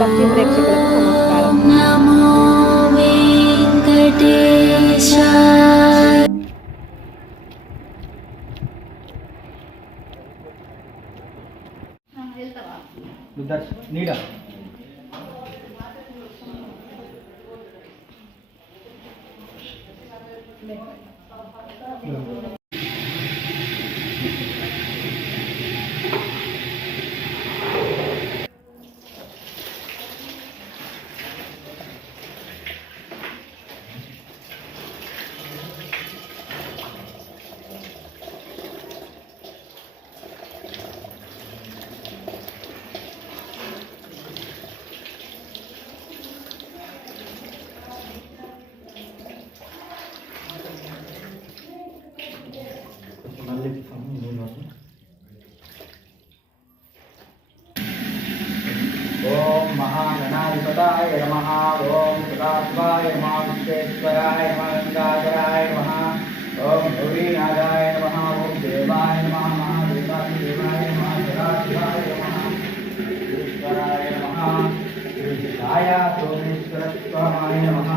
భక్తి ప్రేక్షకులకు నమస్కారం. నమో వెంకటేశాయ. నీడా ओम महागणाधिपताय नमः। ओम सदाशिवाय नमः। विश्वेश्वराय नमः। गंगाधराय नमः। ओम गौरीनाथाय नमः। ओम देवाय नमः। महादेवाय नमः। सदाशिवाय नमः। ईश्वराय नमः। ईशाय सोमेश्वर स्वाहाय नमः।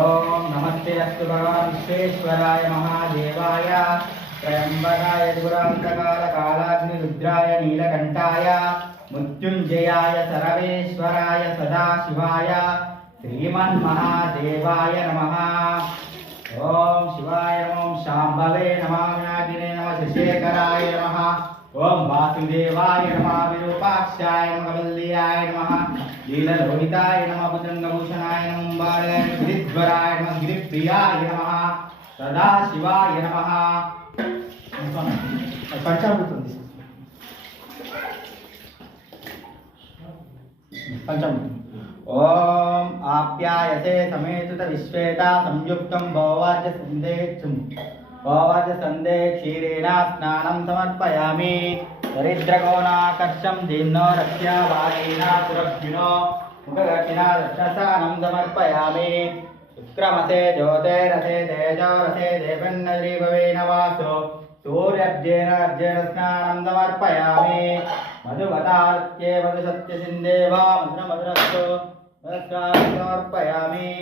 ओम नमस्ते अस्तु भगवान विश्वेश्वराय महादेवाय त्र्यंबकाय दुरांतकाल कालाग्निरुद्राय नीलकंठाय मृत्युंजयाय सर्वेश्वराय सदाशिवाय श्रीमन्महादेवाय नमः। ओम शिवाय नमः। शांभवे नमः। विनायकिने नमः। शशिशेखराय नमः। ओम वासुदेवाय नमः। विरूपाक्षाय नमः। वल्ल्याय नमः। लीललोहिताय नमः। भुजंगभूषणाय नमः। बालाय गिरिध्वराय नमः। गिरिप्रियाय नमः। सदाशिवाय नमः। पंचामृतं ओम आप्यायते समेत विश्वेता संयुक्तं भववाद्य संदे क्षीरेण स्नानं समर्पयामि। दरिद्रगोनाकर्षं दीनो रक्ष्यावारेण सुरक्षिणो मुखगर्तिना दर्शसानं समर्पयामि। शुक्रमसे ज्योतिरसे तेजोरसे देवन्नद्रीभवेन वासो सूर्यब्जेन अर्जेन स्नानं समर्पयामि। मधुवतार्त्ये मधुसत्यसिन्धेवा मधुरमधुरस्तु मधुस्नानं समर्पयामि।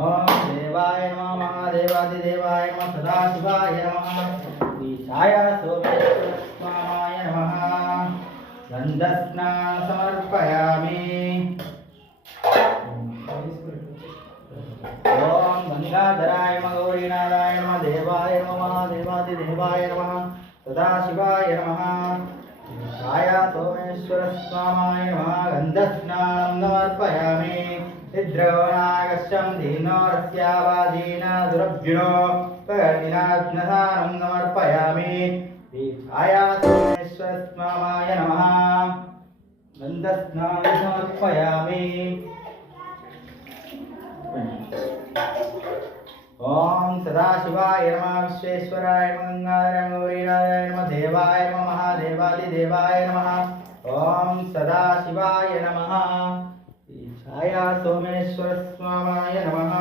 ओम देवाय नमः। महादेवादिदेवाय नमः। सदाशिवाय नमः। ईशाय सोमेश्वराय नमः। गन्धस्नानं समर्पयामि। ओम गंगाधराय नमः। गौरीनाथाय नमः। देवाय नमः। महादेवादिदेवाय नमः। सदाशिवाय नमः। ईशाय सोमेश्वराय नमः। गन्धस्नानं समर्पयामि। चिद्रवनागश्यं दीनो रस्यावादीन दुरभ्युनो प्रगतिनाग्नसानं समर्पयामि। ईशाय सोमेश्वराय नमः। गन्धस्नानं समर्पयामि। ओम सदाशिवाय नमः। विश्वेश्वराय नमः। गंगाधराय नमः। गौरीनाथाय नमः। देवाय नमः। महादेवादिदेवाय नमः। ओम सदाशिवाय नमः। ईशाय सोमेश्वराय नमः।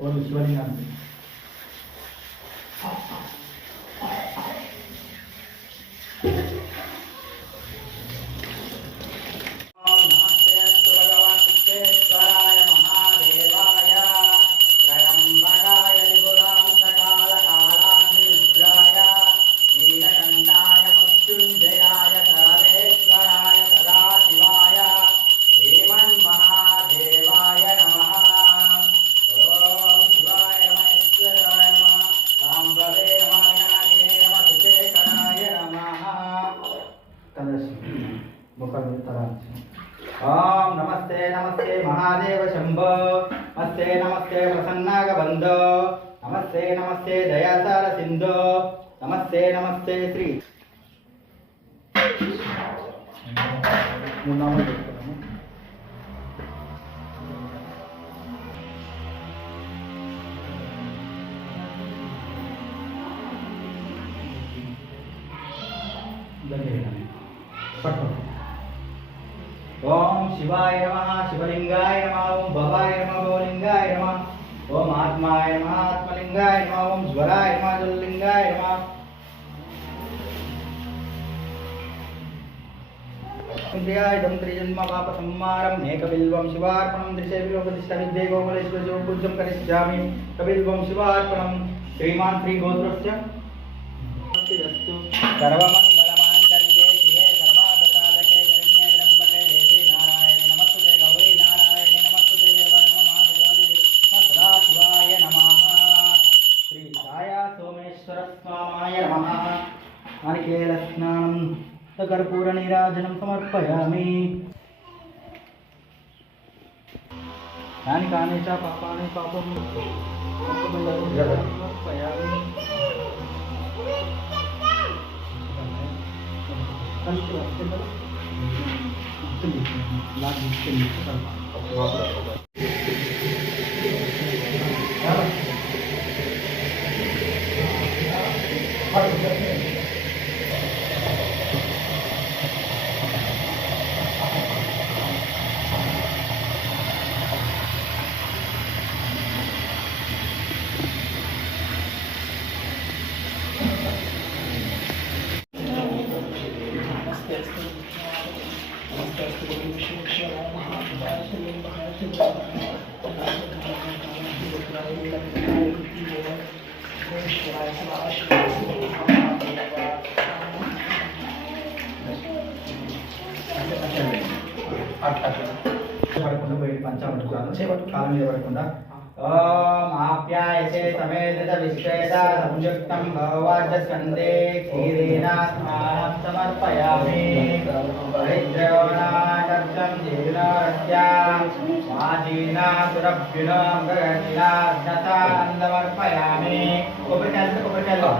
ओम शिवलिंग ओम नमस्ते नमस्ते महादेव शंभो। नमस्ते नमस्ते प्रसन्नागबंधो। नमस्ते नमस्ते दयासार सिंधो। नमस्ते नमस्ते श्री ఓం శివాయ నమః శివలింగాయ నమః ఓం భవాయ నమః భవలింగాయ నమః ఓం ఆత్మాయ నమః ఆత్మలింగాయ నమః ఓం జ్వరాయ నమః జ్వరలింగాయ నమః ఇంద్రియాయుధం త్రిజన్మ పాప సంహారం ఏకబిల్వం శివార్పణం త్రిశైవిలోపతిష్టవిద్యే గోమలేశ్వరజం పూజ్యం కరిష్యామి కబిల్వం శివార్పణం శ్రీమాన్ శ్రీ గోత్రస్య సర్వమంగళమాంగళ్యే శివే సర్వార్థసాధకే శరణ్యే త్ర్యంబకే దేవి నారాయణి నమస్తుతే గౌరీ నారాయణి నమస్తుతే దేవాయ మహాదేవాయ సదాశివాయ నమః శ్రీ ఛాయా సోమేశ్వర స్వామాయ నమః నారికేల స్నానం కర్పూర నీరాజనం సమర్పయామి యాని కాని చ పాపాని పాపం సమర్పయామి కాలం మీద పడకుండా ఓం ఆప్యాయతే సమేత విశ్వేత సంయుక్తం భగవాచ స్కందే క్షీరేణ స్నానం సమర్పయామి పరిద్రవణాదర్శం జీర్ణస్యాం వాజీనా సురభ్యునా గగనినా సమర్పయామి కొబ్బరికాయలు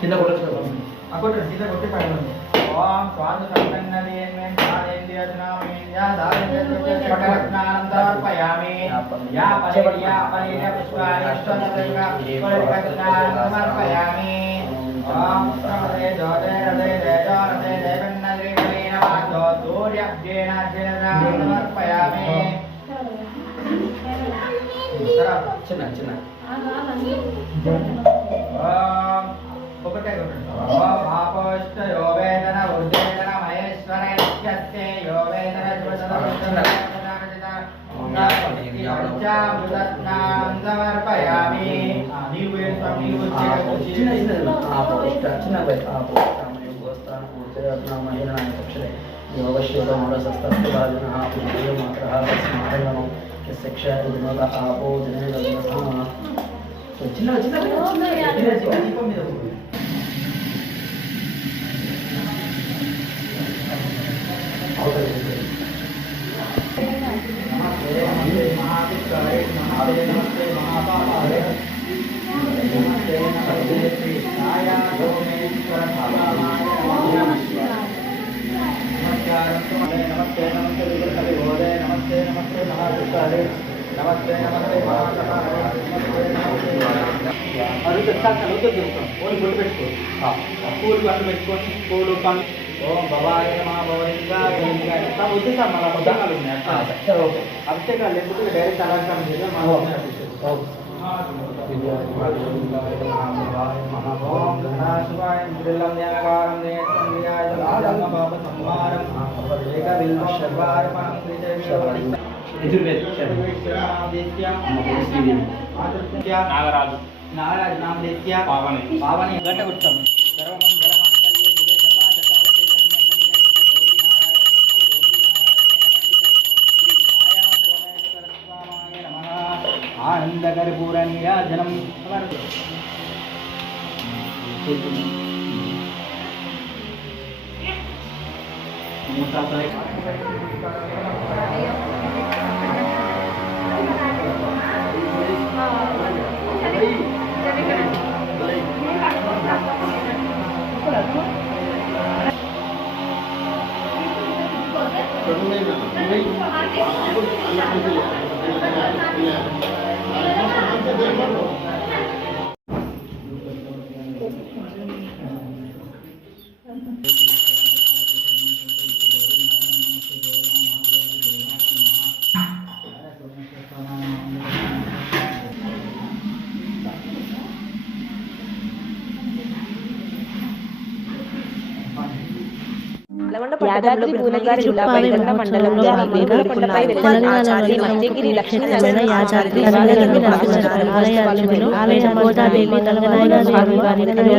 కింద కొట్టి పైన ఓం స్వామి సమర్పయామి యా పరేయ పుష్పాణి సమర్పయామి ఓం శ్రమదే జోదే రదే దేజో రదే దేవన్నద్రి నమః సూర్యభ్యేన సమర్పయామి చిన్న చిన్న ఒకటే ఓం ఆపోష్ట యోవేదన ఉద్వేదన మహేశ్వర నిత్యస్తే యోవేదన సమర్పయామి ఓం భవాయ నమః భవలింగాయ నమః ఉద్దేశం మన పదాలు ఉన్నాయి అభిషేకాలు లేకపోతే డైరెక్ట్ అలంకారం చేద్దాం ఓం సదాశివాయ ఇంద్రిలం జ్ఞానకారం నేత్రం విరాజ రాజంగ పాప సంహారం ఏక బిల్వ శర్వార్పణం త్రిజైవ నాగరాజు నాగరాజు నామ దేత్య పావని పావని గంట కొట్టాం సర్వమంగళమాంగళ్యే శివే సర్వార్థసాధకే ఆనందకర్పూర నీరాజనం యాదాద్రి భువనగిరి జిల్లా బైదొండ మండలంలో వేములకొండపై వెలిసిన ఆచార్య మధ్యగిరి లక్ష్మీ నరసింహ